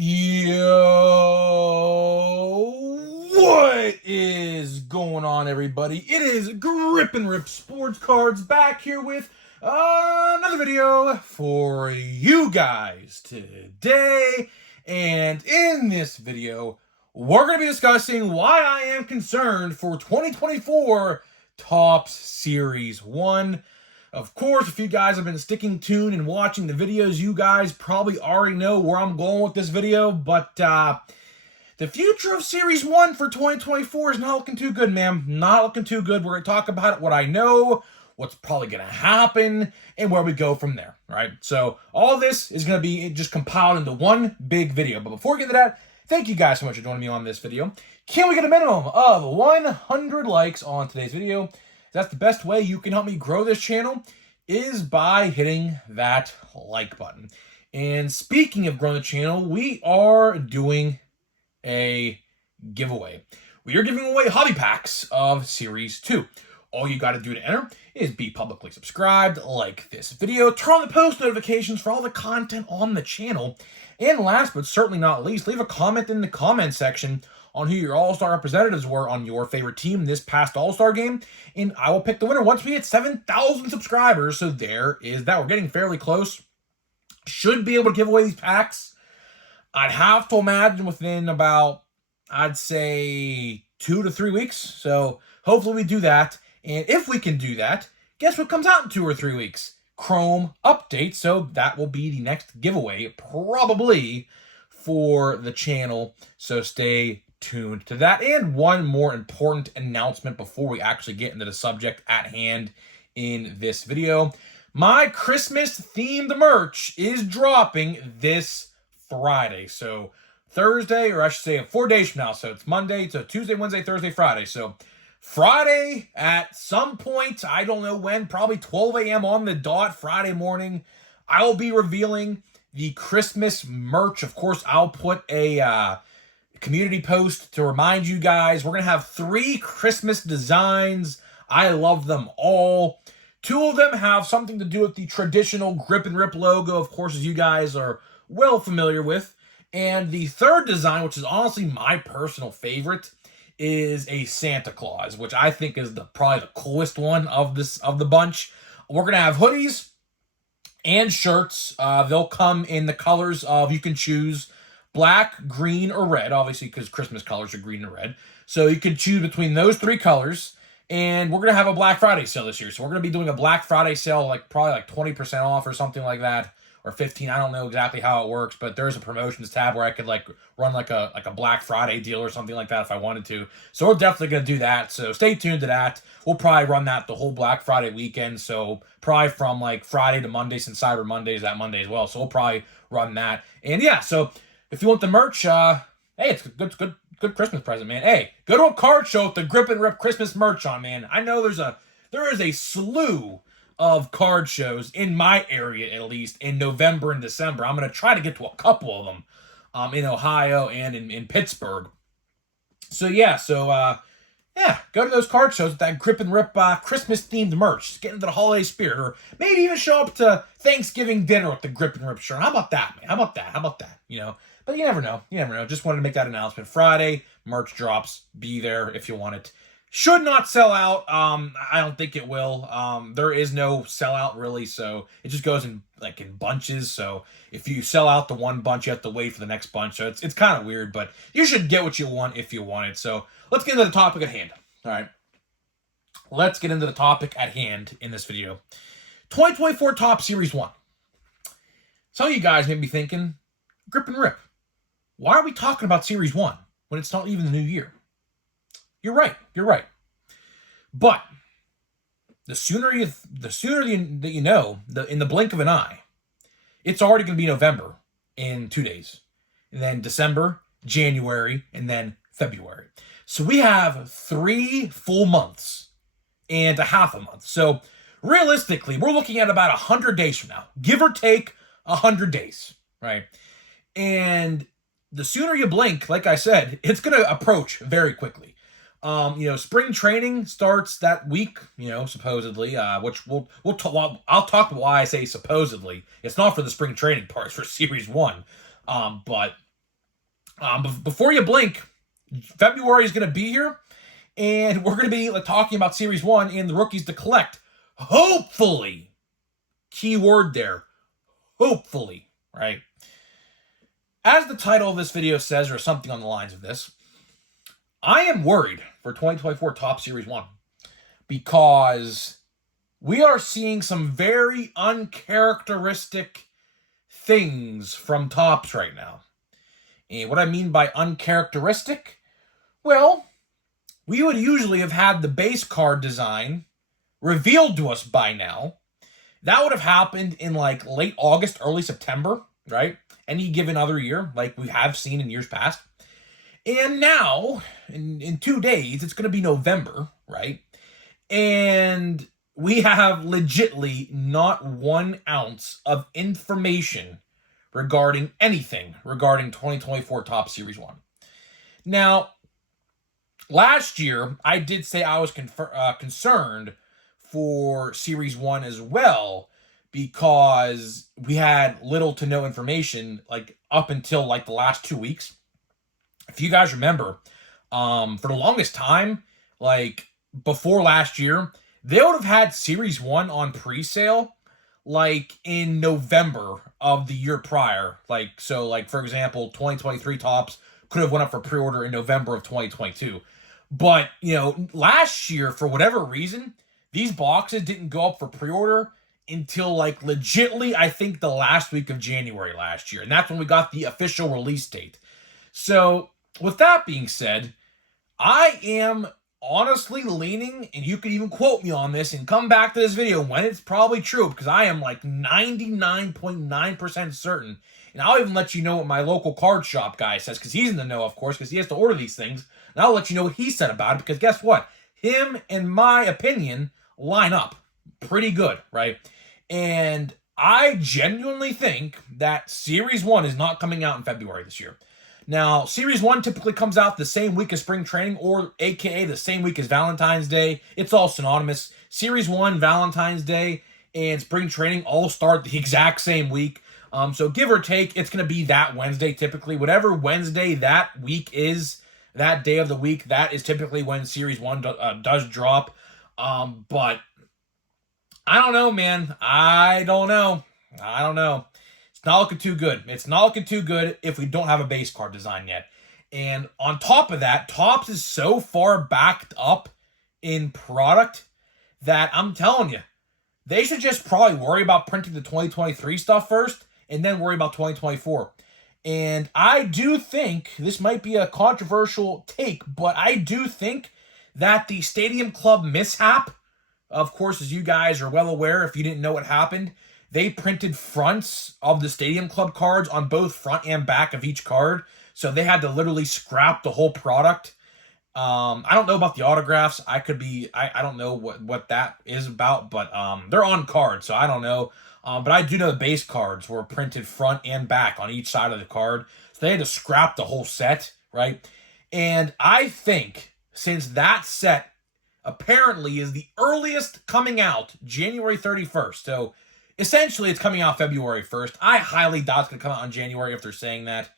Yo, what is going on, everybody? It is Grip and Rip Sports Cards back here with another video for you guys today. And in this video, we're going to be discussing why I am concerned for 2024 Topps Series 1. Of course, if you guys have been sticking tuned and watching the videos, you guys probably already know where I'm going with this video, but the future of Series 1 for 2024 is not looking too good, man. Not looking too good. We're going to talk about it, what I know, what's probably going to happen, and where we go from there, right? So all this is going to be just compiled into one big video. But before we get to that, thank you guys so much for joining me on this video. Can we get a minimum of 100 likes on today's video? That's the best way you can help me grow this channel, is by hitting that like button. And speaking of growing the channel, we are doing a giveaway. We are giving away hobby packs of Series 2. All you got to do to enter is be publicly subscribed, like this video, turn on the post notifications for all the content on the channel, and last but certainly not least, leave a comment in the comment section on who your All-Star representatives were on your favorite team this past All-Star game, and I will pick the winner once we hit 7,000 subscribers. So there is that. We're getting fairly close. Should be able to give away these packs. I'd have to imagine within about, I'd say, 2 to 3 weeks. So hopefully we do that. And if we can do that, guess what comes out in 2 or 3 weeks? Chrome update. So that will be the next giveaway, probably, for the channel. So stay tuned to that. And one more important announcement before we actually get into the subject at hand in this video. My Christmas themed merch is dropping this Friday. So Thursday, or I should say 4 days from now. So it's Monday, so Tuesday, Wednesday, Thursday, Friday. So Friday at some point, I don't know when, probably 12 a.m. on the dot, Friday morning, I will be revealing the Christmas merch. Of course, I'll put a community post to remind you guys. We're going to have 3 Christmas designs. I love them all. 2 of them have something to do with the traditional Grip and Rip logo, of course, as you guys are well familiar with. And the third design, which is honestly my personal favorite, is a Santa Claus, which I think is probably the coolest one of the bunch. We're going to have hoodies and shirts. They'll come in the colors of, you can choose black, green, or red, obviously, because Christmas colors are green and red. So you can choose between those 3 colors. And we're going to have a Black Friday sale this year. So we're going to be doing a Black Friday sale, probably 20% off or something like that. Or 15, I don't know exactly how it works, but there's a promotions tab where I could run a Black Friday deal or something like that if I wanted to. So we're definitely going to do that. So stay tuned to that. We'll probably run that the whole Black Friday weekend. So probably from Friday to Monday, since Cyber Monday is that Monday as well. So we'll probably run that. And yeah, so if you want the merch, hey, it's good Christmas present, man. Hey, go to a card show with the Grip and Rip Christmas merch on, man. I know there is a slew of card shows in my area, at least, in November and December. I'm going to try to get to a couple of them in Ohio and in Pittsburgh. So, yeah, go to those card shows with that Grip and Rip Christmas-themed merch. Just get into the holiday spirit, or maybe even show up to Thanksgiving dinner with the Grip and Rip shirt. How about that, man? How about that? You know? But you never know. Just wanted to make that announcement. Friday, merch drops. Be there if you want it. Should not sell out. I don't think it will. There is no sellout really, so it just goes in bunches. So if you sell out the one bunch, you have to wait for the next bunch. So it's kind of weird, but you should get what you want if you want it. So let's get into the topic at hand. All right. Let's get into the topic at hand in this video. 2024 Topps Series 1. Some of you guys may be thinking, Grip and Rip, why are we talking about Series 1 when it's not even the new year? You're right. But the sooner that you know, in the blink of an eye, it's already going to be November in 2 days. And then December, January, and then February. So we have 3 full months and a half a month. So realistically, we're looking at about 100 days from now, give or take 100 days, right? And the sooner you blink, like I said, it's going to approach very quickly. Spring training starts that week, supposedly, which I'll talk about why I say supposedly. It's not for the spring training part, it's for Series 1. But Before you blink, February is going to be here, and we're going to be talking about Series 1 and the rookies to collect. Hopefully. Key word there. Hopefully, right? As the title of this video says, or something on the lines of this, I am worried for 2024 Topps Series 1 because we are seeing some very uncharacteristic things from Topps right now. And what I mean by uncharacteristic, well, we would usually have had the base card design revealed to us by now. That would have happened in like late August, early September, right? Any given other year, like we have seen in years past. And now, in 2 days, it's going to be November, right? And we have legitly not 1 ounce of information regarding anything regarding 2024 Topps Series 1. Now, last year, I did say I was concerned for Series 1 as well because we had little to no information like up until like the last 2 weeks. If you guys remember, for the longest time, like before last year, they would have had Series 1 on pre-sale like in November of the year prior. Like, so like, for example, 2023 Topps could have went up for pre-order in November of 2022. But, you know, last year, for whatever reason, these boxes didn't go up for pre-order until like legitly, I think the last week of January last year. And that's when we got the official release date. So with that being said, I am honestly leaning, and you could even quote me on this and come back to this video when it's probably true, because I am like 99.9% certain. And I'll even let you know what my local card shop guy says, because he's in the know, of course, because he has to order these things. And I'll let you know what he said about it, because guess what? Him and my opinion line up pretty good, right? And I genuinely think that Series 1 is not coming out in February this year. Now, Series 1 typically comes out the same week as spring training, or aka the same week as Valentine's Day. It's all synonymous. Series 1, Valentine's Day, and spring training all start the exact same week. So give or take, it's going to be that Wednesday typically. Whatever Wednesday that week is, that day of the week, that is typically when Series 1 does drop. But I don't know, man. I don't know. It's not looking too good. It's not looking too good if we don't have a base card design yet. And on top of that, Topps is so far backed up in product that I'm telling you, they should just probably worry about printing the 2023 stuff first and then worry about 2024. And I do think, this might be a controversial take, but I do think that the Stadium Club mishap, of course, as you guys are well aware, if you didn't know what happened, they printed fronts of the Stadium Club cards on both front and back of each card. So they had to literally scrap the whole product. I don't know about the autographs. I don't know what that is about, but they're on cards, so I don't know. But I do know the base cards were printed front and back on each side of the card. So they had to scrap the whole set, right? And I think since that set apparently is the earliest coming out January 31st, so essentially it's coming out February 1st. I highly doubt it's going to come out in January if they're saying that.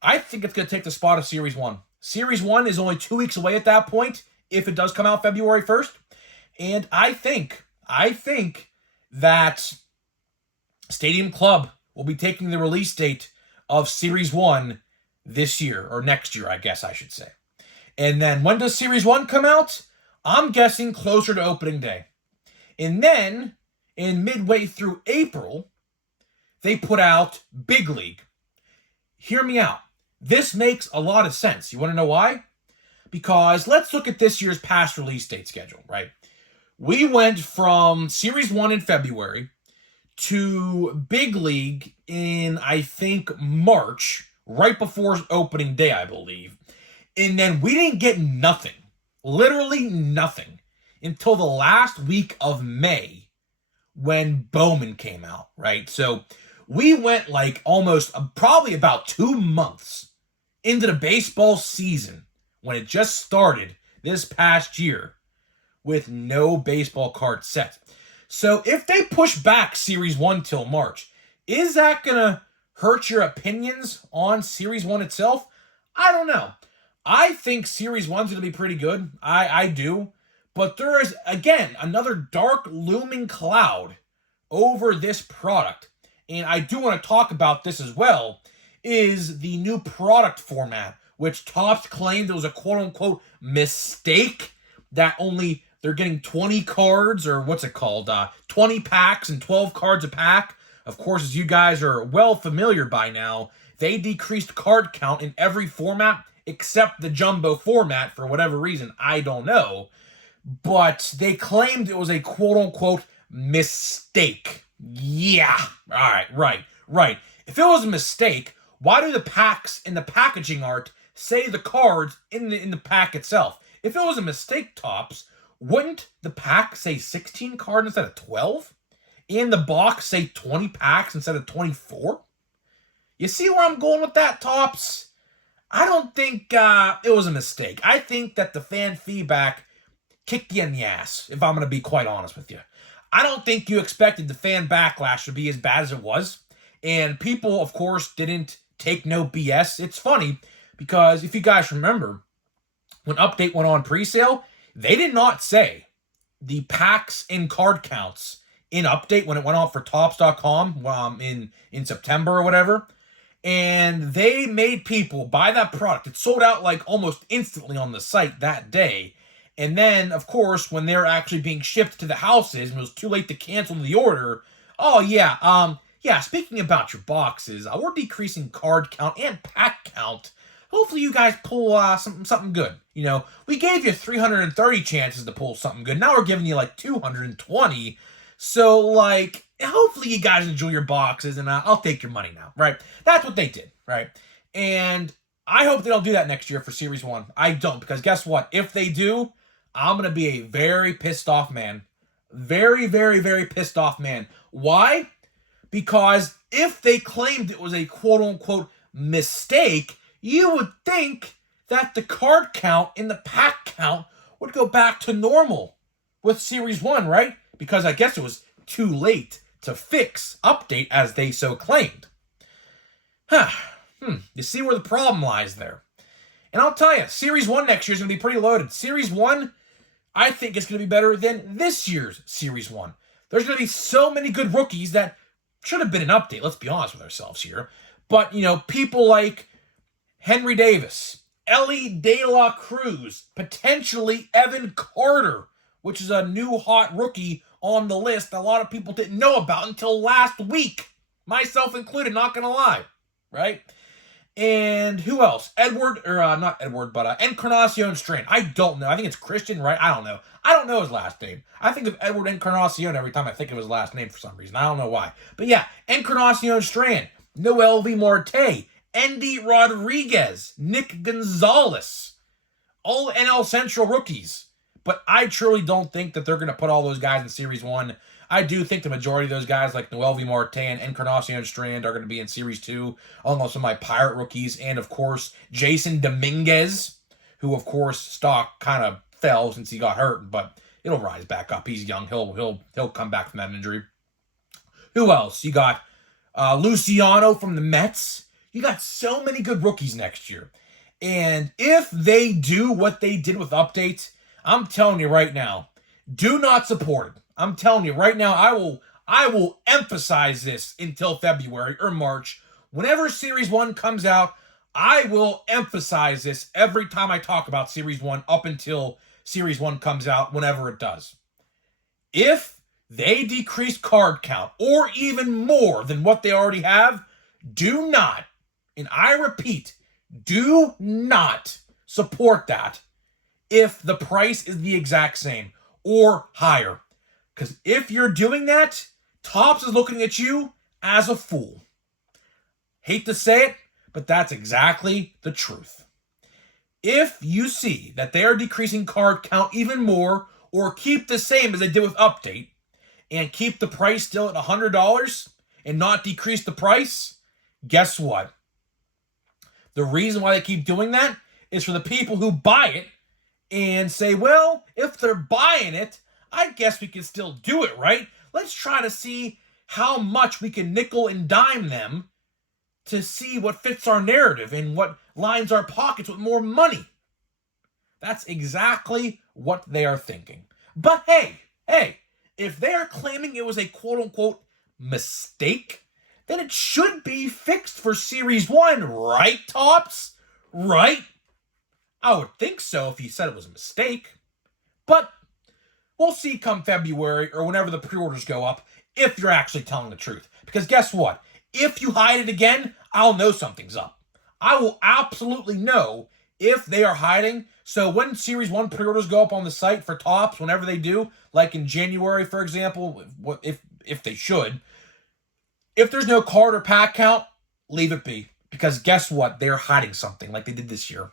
I think it's going to take the spot of Series 1. Series 1 is only 2 weeks away at that point, if it does come out February 1st. And I think that Stadium Club will be taking the release date of Series 1 this year, or next year, I guess I should say. And then when does Series 1 come out? I'm guessing closer to opening day. And then, in midway through April, they put out Big League. Hear me out. This makes a lot of sense. You want to know why? Because let's look at this year's past release date schedule, right? We went from Series 1 in February to Big League in, I think, March, right before opening day, I believe. And then we didn't get nothing, literally nothing, until the last week of May when Bowman came out, right? So we went like almost probably about 2 months into the baseball season when it just started this past year with no baseball card set. So if they push back Series 1 till March, is that going to hurt your opinions on Series 1 itself? I don't know. I think Series 1's going to be pretty good. I do. But there is, again, another dark looming cloud over this product. And I do want to talk about this as well, is the new product format, which Topps claimed it was a quote-unquote mistake, that only they're getting 20 cards, or what's it called, 20 packs and 12 cards a pack. Of course, as you guys are well familiar by now, they decreased card count in every format except the jumbo format for whatever reason. I don't know. But they claimed it was a quote-unquote mistake. Yeah. All right, right. If it was a mistake, why do the packs in the packaging art say the cards in the pack itself? If it was a mistake, Topps, wouldn't the pack say 16 cards instead of 12? And the box say 20 packs instead of 24? You see where I'm going with that, Topps? I don't think it was a mistake. I think that the fan feedback kicked you in the ass, if I'm going to be quite honest with you. I don't think you expected the fan backlash to be as bad as it was. And people, of course, didn't take no BS. It's funny, because if you guys remember, when Update went on pre-sale, they did not say the packs and card counts in Update when it went on for Topps.com in September or whatever. And they made people buy that product. It sold out like almost instantly on the site that day. And then, of course, when they're actually being shipped to the houses and it was too late to cancel the order, oh yeah, speaking about your boxes, we're decreasing card count and pack count. Hopefully you guys pull something good. You know, we gave you 330 chances to pull something good. Now we're giving you like 220. So, like, hopefully you guys enjoy your boxes, and I'll take your money now, right? That's what they did, right? And I hope they don't do that next year for Series 1. I don't, because guess what? If they do, I'm going to be a very pissed off man. Very, very, very pissed off man. Why? Because if they claimed it was a quote-unquote mistake, you would think that the card count and the pack count would go back to normal with Series 1, right? Because I guess it was too late to fix Update as they so claimed. You see where the problem lies there. And I'll tell you, Series 1 next year is going to be pretty loaded. Series 1, I think it's going to be better than this year's Series 1. There's going to be so many good rookies that should have been an Update, let's be honest with ourselves here. But, you know, people like Henry Davis, Elly De La Cruz, potentially Evan Carter, which is a new hot rookie on the list a lot of people didn't know about until last week. Myself included, not going to lie. Right? And who else? Encarnacion Strand. I don't know. I think it's Christian, right? I don't know. I don't know his last name. I think of Edward Encarnacion every time I think of his last name for some reason. I don't know why. But yeah, Encarnacion Strand, Noelvi Marte, Endy Rodriguez, Nick Gonzalez. All NL Central rookies. But I truly don't think that they're going to put all those guys in Series 1. I do think the majority of those guys like Noelvi Marte and Encarnacion Strand are going to be in Series 2, along with some of my Pirate rookies, and of course, Jason Dominguez, who of course stock kind of fell since he got hurt, but it'll rise back up. He's young. He'll come back from that injury. Who else? You got Luciano from the Mets. You got so many good rookies next year. And if they do what they did with Update, I'm telling you right now, do not support it. I'm telling you right now, I will emphasize this until February or March. Whenever Series 1 comes out, I will emphasize this every time I talk about Series 1 up until Series 1 comes out, whenever it does. If they decrease card count, or even more than what they already have, do not, and I repeat, do not support that if the price is the exact same or higher. Because if you're doing that, Topps is looking at you as a fool. Hate to say it, but that's exactly the truth. If you see that they are decreasing card count even more, or keep the same as they did with Update, and keep the price still at $100 and not decrease the price, guess what? The reason why they keep doing that is for the people who buy it and say, well, if they're buying it, I guess we can still do it, right? Let's try to see how much we can nickel and dime them to see what fits our narrative and what lines our pockets with more money. That's exactly what they are thinking. But hey, if they are claiming it was a quote-unquote mistake, then it should be fixed for Series 1, right, Topps? Right? I would think so if you said it was a mistake. But we'll see come February or whenever the pre-orders go up if you're actually telling the truth. Because guess what? If you hide it again, I'll know something's up. I will absolutely know if they are hiding. So when Series 1 pre-orders go up on the site for Topps, whenever they do, like in January, for example, if they should, if there's no card or pack count, leave it be. Because guess what? They're hiding something like they did this year.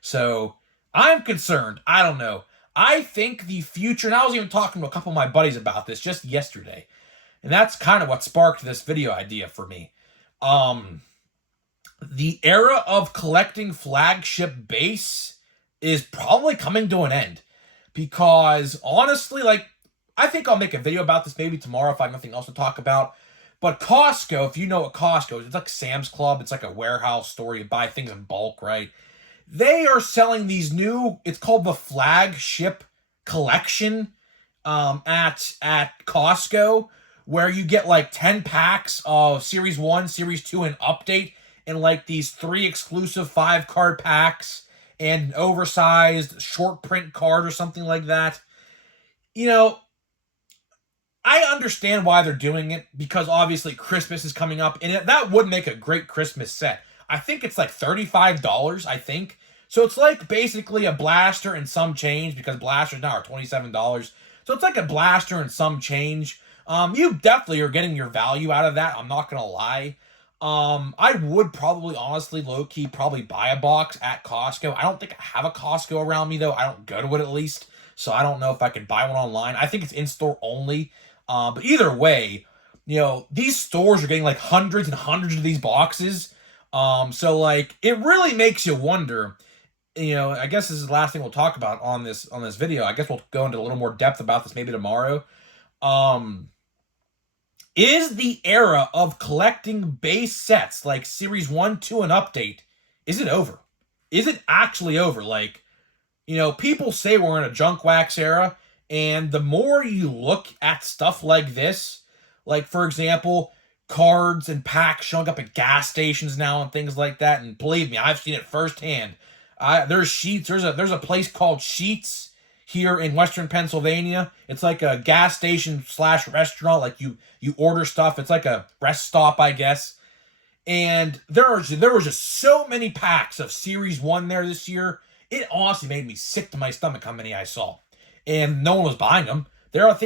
So I'm concerned. I don't know. I think the future, and I was even talking to a couple of my buddies about this just yesterday, and that's kind of what sparked this video idea for me. The era of collecting flagship base is probably coming to an end. Because honestly, like, I think I'll make a video about this maybe tomorrow if I have nothing else to talk about. But Costco, if you know what Costco is, it's like Sam's Club. It's like a warehouse store. You buy things in bulk, right? They are selling these new, it's called the flagship collection at Costco, where you get like 10 packs of Series 1, Series 2, and Update, and like these 3 exclusive 5-card packs, and an oversized short print card or something like that. You know, I understand why they're doing it, because obviously Christmas is coming up, and that would make a great Christmas set. I think it's like $35, I think. So it's like basically a blaster and some change, because blasters now are $27. So it's like a blaster and some change. You definitely are getting your value out of that, I'm not going to lie. I would probably, honestly, low-key, probably buy a box at Costco. I don't think I have a Costco around me, though. I don't go to it, at least. So I don't know if I could buy one online. I think it's in-store only. But either way, you know, these stores are getting like hundreds and hundreds of these boxes. So like, it really makes you wonder, you know, I guess this is the last thing we'll talk about on this video. I guess we'll go into a little more depth about this maybe tomorrow. Is the era of collecting base sets like Series 1, 2, and Update, is it over? Is it actually over? Like, you know, people say we're in a junk wax era, and the more you look at stuff like this, like, for example, cards and packs showing up at gas stations now and things like that, and believe me, I've seen it firsthand. There's Sheetz. There's a place called Sheetz here in Western Pennsylvania. It's like a gas station / restaurant. Like you order stuff. It's like a rest stop, I guess. And there were just so many packs of Series 1 there this year. It honestly made me sick to my stomach how many I saw. And no one was buying them. They're like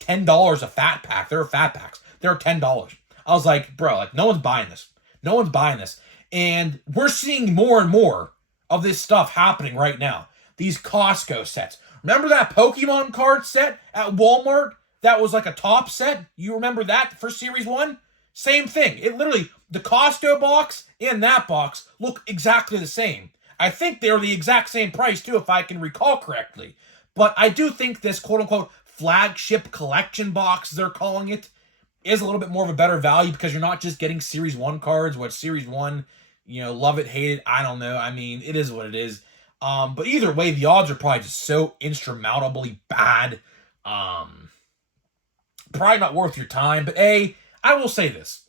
$10 a fat pack. There are fat packs. They're $10. I was like, bro, like, no one's buying this. No one's buying this. And we're seeing more and more of this stuff happening right now. These Costco sets. Remember that Pokemon card set at Walmart? That was like a top set? You remember that for Series 1? Same thing. It literally, the Costco box and that box look exactly the same. I think they're the exact same price too, if I can recall correctly. But I do think this quote-unquote flagship collection box, they're calling it, is a little bit more of a better value, because you're not just getting Series 1 cards, which Series 1, you know, love it, hate it, I don't know. I mean, it is what it is. But either way, the odds are probably just so insurmountably bad. Probably not worth your time. But I will say this.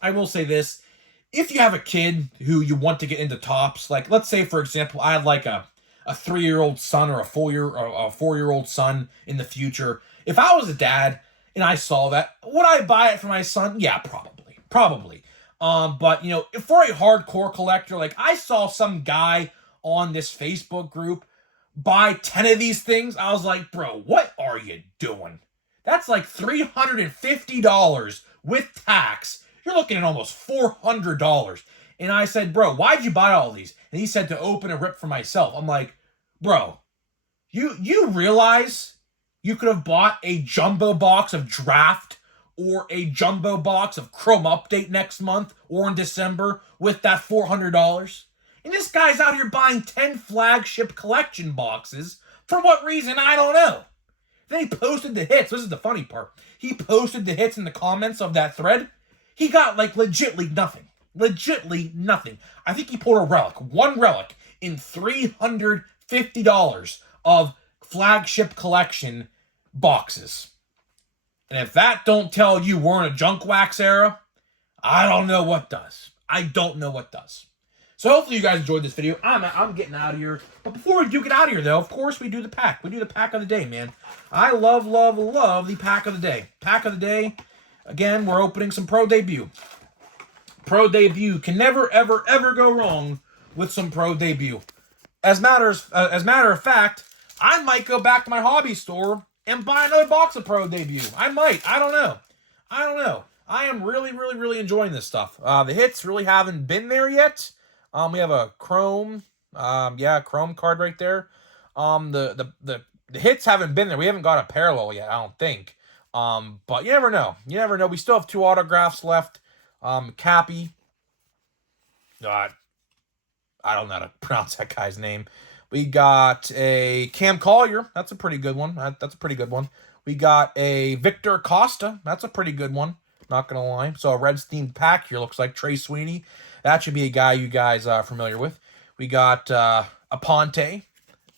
If you have a kid who you want to get into Topps, like, let's say, for example, I had like a 3-year-old son or a 4-year-old son in the future. If I was a dad and I saw that, would I buy it for my son? Yeah, probably. But, you know, for a hardcore collector, like, I saw some guy on this Facebook group buy 10 of these things. I was like, bro, what are you doing? That's like $350 with tax. You're looking at almost $400. And I said, bro, why'd you buy all these? And he said, to open and rip for myself. I'm like, bro, you realize you could have bought a jumbo box of Draft or a jumbo box of Chrome Update next month or in December with that $400? And this guy's out here buying 10 flagship collection boxes. For what reason? I don't know. Then he posted the hits. This is the funny part. He posted the hits in the comments of that thread. He got, like, legitly nothing. Legitly nothing. I think he pulled a relic, one relic, in $350 of flagship collection boxes. And if that don't tell you we're in a junk wax era, I don't know what does. I don't know what does. So hopefully you guys enjoyed this video. I'm getting out of here. But before we do get out of here, though, of course we do the pack. We do the pack of the day, man. I love, love, love the pack of the day. Pack of the day. Again, we're opening some Pro Debut. Pro Debut can never, ever, ever go wrong with some Pro Debut. As matter of fact, I might go back to my hobby store and buy another box of Pro Debut. I might. I don't know. I am really, really, really enjoying this stuff. The hits really haven't been there yet. We have a Chrome, Chrome card right there. The hits haven't been there. We haven't got a parallel yet, I don't think. But you never know. You never know. We still have 2 autographs left. Cappy. I don't know how to pronounce that guy's name. We got a Cam Collier. That's a pretty good one. That's a pretty good one. We got a Victor Costa. That's a pretty good one. Not going to lie. So a Reds-themed pack here. Looks like Trey Sweeney. That should be a guy you guys are familiar with. We got Aponte.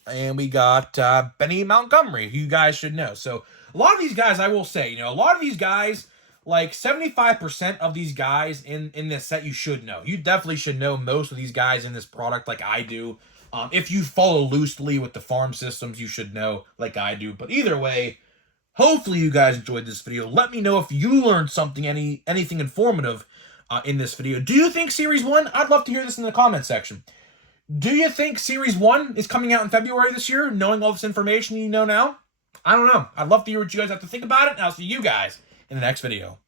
And we got Benny Montgomery, who you guys should know. So a lot of these guys, I will say, a lot of these guys, like 75% of these guys in this set you should know. You definitely should know most of these guys in this product like I do. If you follow loosely with the farm systems, you should know like I do. But either way, hopefully you guys enjoyed this video. Let me know if you learned something, anything informative in this video. Do you think Series 1? I'd love to hear this in the comment section. Do you think Series 1 is coming out in February this year, knowing all this information you know now? I don't know. I'd love to hear what you guys have to think about it, and I'll see you guys in the next video.